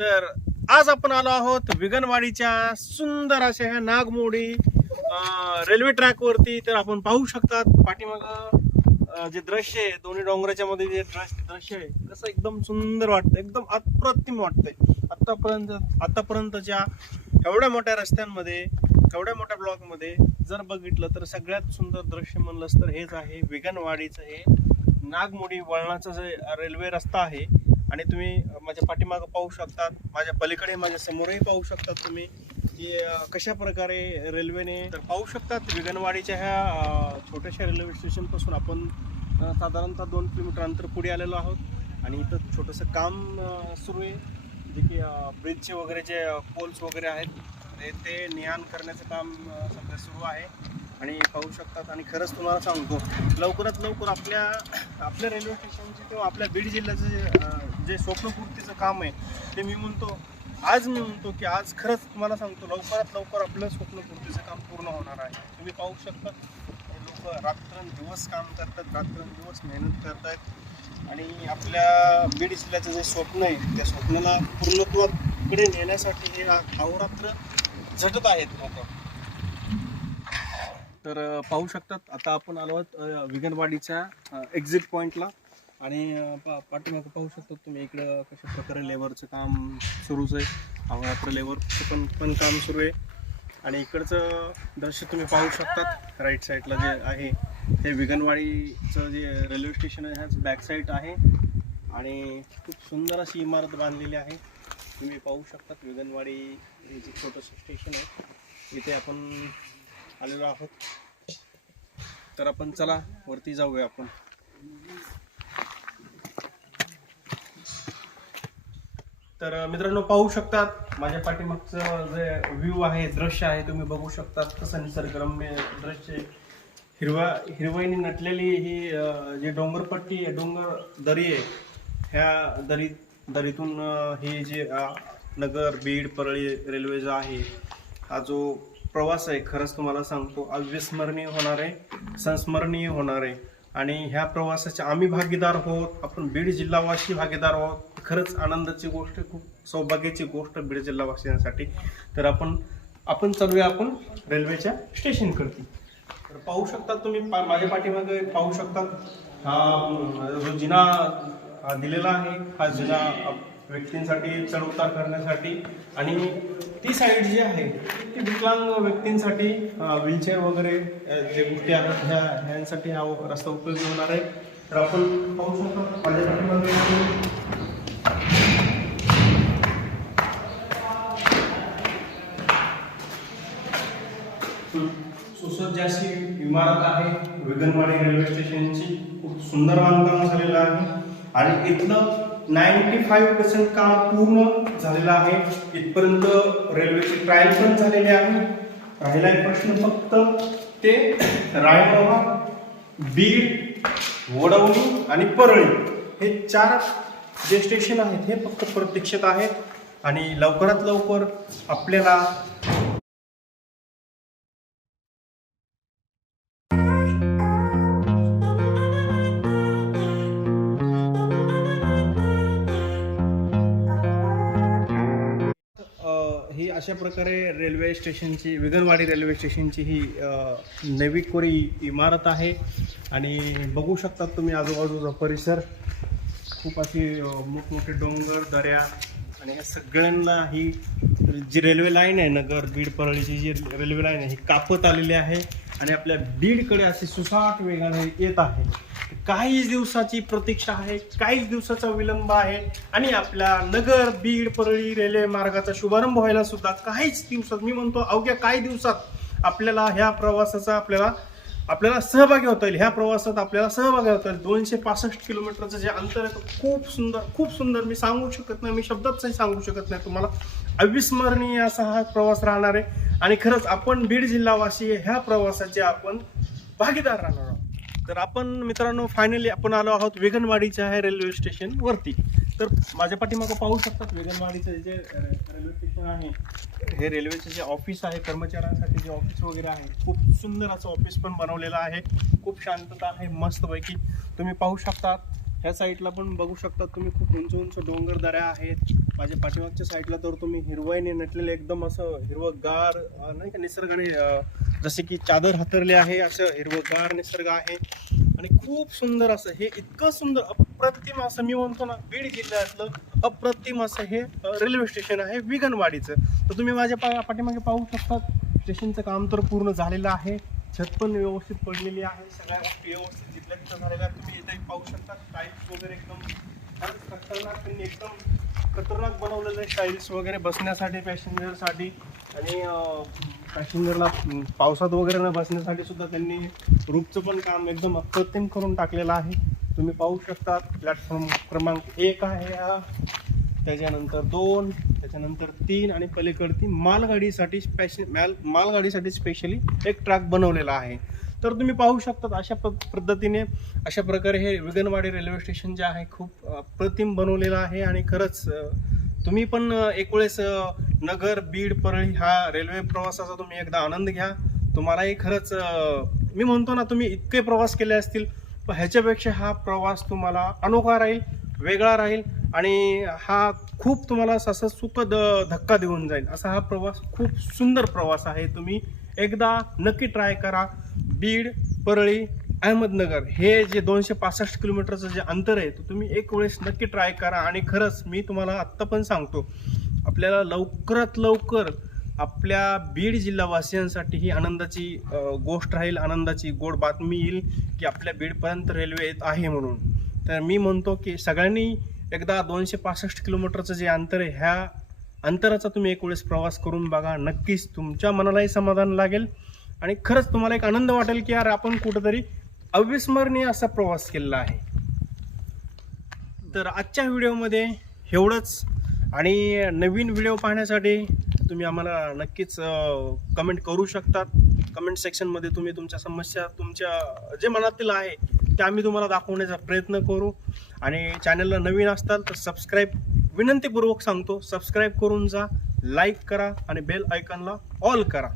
तर आज आपण आलो आहोत विगनवाडीच्या सुंदर अशा ह्या नागमोडी रेल्वे ट्रॅक वरती. तर आपण पाहू शकतात पाठीमाग जे दृश्य आहे दोन्ही डोंगराच्या मध्ये जे दृश्य दृश्य आहे कसं एकदम सुंदर वाटतं एकदम अप्रतिम वाटतंय. आतापर्यंत आतापर्यंतच्या एवढ्या मोठ्या रस्त्यांमध्ये एवढ्या मोठ्या ब्लॉकमध्ये जर बघितलं तर सगळ्यात सुंदर दृश्य म्हणलंच तर हेच आहे विगनवाडीचं हे नागमोडी वळणाचा जे रेल्वे रस्ता आहे. आणि तुम्ही माझ्या पाठीमागं पाहू शकतात माझ्या पलीकडे माझ्या समोरही पाहू शकतात तुम्ही की कशा प्रकारे रेल्वेने तर पाहू शकतात विगनवाडीच्या ह्या छोट्याशा रेल्वे स्टेशनपासून आपण साधारणतः दोन किलोमीटर अंतर पुढे आलेलो आहोत. आणि इथं छोटंसं काम सुरू आहे जे की ब्रिजचे वगैरे जे पोल्स वगैरे आहेत ते ते नियान करण्याचं काम सध्या सुरू आहे. आणि पाहू शकतात आणि खरंच तुम्हाला सांगतो लवकरात लवकर आपल्या आपल्या रेल्वे स्टेशनचे किंवा आपल्या बीड जिल्ह्याचं जे स्वप्नपूर्तीचं काम आहे ते मी म्हणतो आज मी म्हणतो की आज खरंच तुम्हाला सांगतो लवकरात लवकर आपलं स्वप्नपूर्तीचं काम पूर्ण होणार आहे. तुम्ही पाहू शकता हे लोक रात्रंदिवस काम करतात रात्रंदिवस मेहनत करत आहेत आणि आपल्या बीड जिल्ह्याचं जे स्वप्न आहे त्या स्वप्नाला पूर्णत्वाकडे नेण्यासाठी हे अहोरात्र झटत आहेत लोक. तर पाहू शकतात आता आपण आलो आहोत विघनवाडीच्या विगनवाडीच्या एक्झिट पॉईंटला आणि पा पाठीमागं पाहू शकता तुम्ही इकडं कशा प्रकारे लेबरचं काम सुरूच आहे. अहोरात्र लेबरचं पण पण काम सुरू आहे. आणि इकडचं दृश्य तुम्ही पाहू शकतात राईट साईडला जे आहे ते विगनवाडीचं जे रेल्वे स्टेशन आहे ह्याच बॅक साईड आहे. आणि खूप सुंदर अशी इमारत बांधलेली आहे. तुम्ही पाहू शकतात विगनवाडी हे जे छोटंसं स्टेशन आहे इथे आपण आलेलो आहोत. तर आपण चला वरती जाऊया आपण. तर मित्रांनो पाहू शकतात माझ्या पाठीमागचं जे व्ह्यू आहे दृश्य आहे तुम्ही बघू शकतात कसं निसर्गरम्य दृश्य हिरवा हिरवाईने नटलेली ही जी डोंगरपट्टी आहे डोंगर दरी आहे ह्या दरी दरीतून हे जे नगर बीड परळी रेल्वे जो आहे हा जो प्रवास आहे खरंच तुम्हाला सांगतो अविस्मरणीय होणार आहे संस्मरणीय होणार आहे. आणि ह्या प्रवासाचे आम्ही भागीदार आहोत आपण बीड जिल्हावासी भागीदार आहोत. खरंच आनंदाची गोष्ट खूप सौभाग्याची गोष्ट बीड जिल्हावासियांसाठी. तर आपण आपण चालूया आपण रेल्वेच्या स्टेशनकडती तर पाहू शकता तुम्ही पा- माझ्या पाठीमागे पाहू शकता हा जो जिना हा दिलेला आहे हा जिना व्यक्तींसाठी चढउतार करण्यासाठी. आणि ती साईड जी आहे ती विकलांग व्यक्तींसाठी व्हीलचेअर वगैरे जे गोष्टी आहेत ह्या ह्यांसाठी हा रस्ता उपयोगी होणार आहे. तर आपण पाहू शकतो माझ्या सुसज्ज अशी इमारत आहे वेगनवाडी रेल्वे स्टेशनची. खूप सुंदर बांधकाम झालेलं आहे. आणि इथलं नाईन्टी फाईव्ह पर्सेंट काम पूर्ण झालेलं आहे. इथपर्यंत रेल्वेचे ट्रायल पण झालेले आहे. राहिला एक प्रश्न फक्त ते रायमोहा बीड वडवणी आणि परळी हे चार जे स्टेशन आहेत हे फक्त प्रतीक्षित आहेत. आणि लवकरात लवकर आपल्याला अशा प्रकारे रेल्वे स्टेशनची विगनवाडी रेल्वे स्टेशनची ही नवी कोरी इमारत आहे. आणि बघू शकतात तुम्ही आजूबाजूचा परिसर. खूप अशी मोठमोठे डोंगर दऱ्या आणि ह्या सगळ्यांना ही जी रेल्वे लाईन आहे नगर बीड परळीची जी रेल्वे लाईन आहे ही कापत आलेली आहे. आणि आपल्या बीडकडे अशी सुसाट वेगाने येत आहे. काहीच दिवसाची प्रतीक्षा आहे काहीच दिवसाचा विलंब आहे. आणि आपल्या नगर बीड परळी रेल्वे मार्गाचा शुभारंभ व्हायला सुद्धा काहीच दिवसात मी म्हणतो अवघ्या काही दिवसात आपल्याला ह्या प्रवासाचा आपल्याला आपल्याला सहभागी होता येईल. ह्या प्रवासात आपल्याला सहभागी होता येईल. दोनशे पासष्ट किलोमीटरचं जे अंतर आहे खूप सुंदर खूप सुंदर. मी सांगू शकत नाही मी शब्दातही सांगू शकत नाही तुम्हाला. अविस्मरणीय असा हा प्रवास राहणार आहे. आणि खरंच आपण बीड जिल्हावासी ह्या प्रवासाचे आपण भागीदार राहणार आहोत. तर आपण मित्रांनो फायनली आपण आलो आहोत वेगनवाडीच्या आहे रेल्वे स्टेशन वरती. तर माझ्या पाठीमागं पाहू शकतात वेगनवाडीचं जे रेल्वे स्टेशन आहे हे रेल्वेचं जे ऑफिस आहे कर्मचाऱ्यांसाठी जे ऑफिस वगैरे आहे खूप सुंदर असं ऑफिस पण बनवलेलं आहे. खूप शांतता आहे मस्तपैकी. तुम्ही पाहू शकता ह्या साईडला पण बघू शकता तुम्ही खूप उंच उंच डोंगर दऱ्या आहेत. माझ्या पाठीमागच्या साईडला तर तुम्ही हिरवाईने नटलेलं एकदम असं हिरवं गार नाही का निसर्गाने जसे की चादर हातरले आहे असं हिरवगार निसर्ग आहे. आणि खूप सुंदर असं हे इतकं सुंदर अप्रतिम असं मी म्हणतो ना बीड जिल्ह्यातलं अप्रतिम असं हे रेल्वे स्टेशन आहे विगनवाडीचं. तर तुम्ही माझ्या पा पाठीमागे पाहू शकता स्टेशनचं काम तर पूर्ण झालेलं आहे. छत पण व्यवस्थित पडलेली आहे सगळ्या गोष्टी व्यवस्थित जिथल्या तिथं झालेल्या तुम्ही इथे पाहू शकता टाईल्स वगैरे एकदम खतरनाक त्यांनी एकदम खतरनाक बनवलेलं आहे टाईल्स वगैरे बसण्यासाठी पॅसेंजरसाठी. आणि पॅसेंजरला पावसात वगैरे न बसण्यासाठी सुद्धा त्यांनी रूपचं पण काम एकदम अप्रतिम करून टाकलेलं आहे. तुम्ही पाहू शकता प्लॅटफॉर्म क्रमांक एक आहे हा. त्याच्यानंतर दोन त्याच्यानंतर तीन आणि पलीकडती मालगाडीसाठी स्पेशल माल मालगाडीसाठी स्पेशली एक ट्रॅक बनवलेला आहे. तर तुम्ही पाहू शकता अशा प- पद्धतीने अशा प्रकारे हे विगनवाडी रेल्वे स्टेशन जे आहे खूप अप्रतिम बनवलेलं आहे. आणि खरंच तुम्ही पण एक वेळेस नगर बीड परळी हा रेल्वे प्रवासाचा तुम्ही एकदा आनंद घ्या. तुम्हालाही खरंच मी म्हणतो ना तुम्ही इतके प्रवास केले असतील पण ह्याच्यापेक्षा हा प्रवास तुम्हाला अनोखा राहील वेगळा राहील आणि हा खूप तुम्हाला असं सुखद धक्का देऊन जाईल. असा हा प्रवास खूप सुंदर प्रवास आहे. तुम्ही एकदा नक्की ट्राय करा. बीड परळी अहमदनगर हे जे दोनशे पासष्ट किलोमीटरचं जे अंतर आहे तुम्ही एक वेळेस नक्की ट्राय करा आणि खरंच मी तुम्हाला आत्ता पण सांगतो आपल्याला लवकरात लवकर आपल्या बीड जिल्हावासियांसाठी ही आनंदाची गोष्ट राहील आनंदाची गोड बातमी येईल की आपल्या बीडपर्यंत रेल्वे येत आहे म्हणून. तर मी म्हणतो की सगळ्यांनी एकदा दोनशे पासष्ट किलोमीटरचं जे अंतर आहे ह्या अंतराचा तुम्ही एक वेळेस प्रवास करून बघा. नक्कीच तुमच्या मनालाही समाधान लागेल. आणि खरंच तुम्हाला एक आनंद वाटेल की यार आपण कुठंतरी अविस्मरणीय असा प्रवास केलेला आहे. तर आजच्या व्हिडिओमध्ये एवढंच. आणि नवीन व्हिडिओ पाहण्यासाठी तुम्ही आम्हाला नक्कीच कमेंट करू शकतात. कमेंट सेक्शनमध्ये तुम्ही तुमच्या समस्या तुमच्या जे मनातील आहे ते आम्ही तुम्हाला दाखवण्याचा प्रयत्न करू. आणि चॅनलला नवीन असताल तर सबस्क्राईब विनंतीपूर्वक सांगतो. सबस्क्राईब करून जा लाईक करा आणि बेल आयकॉनला ऑल करा.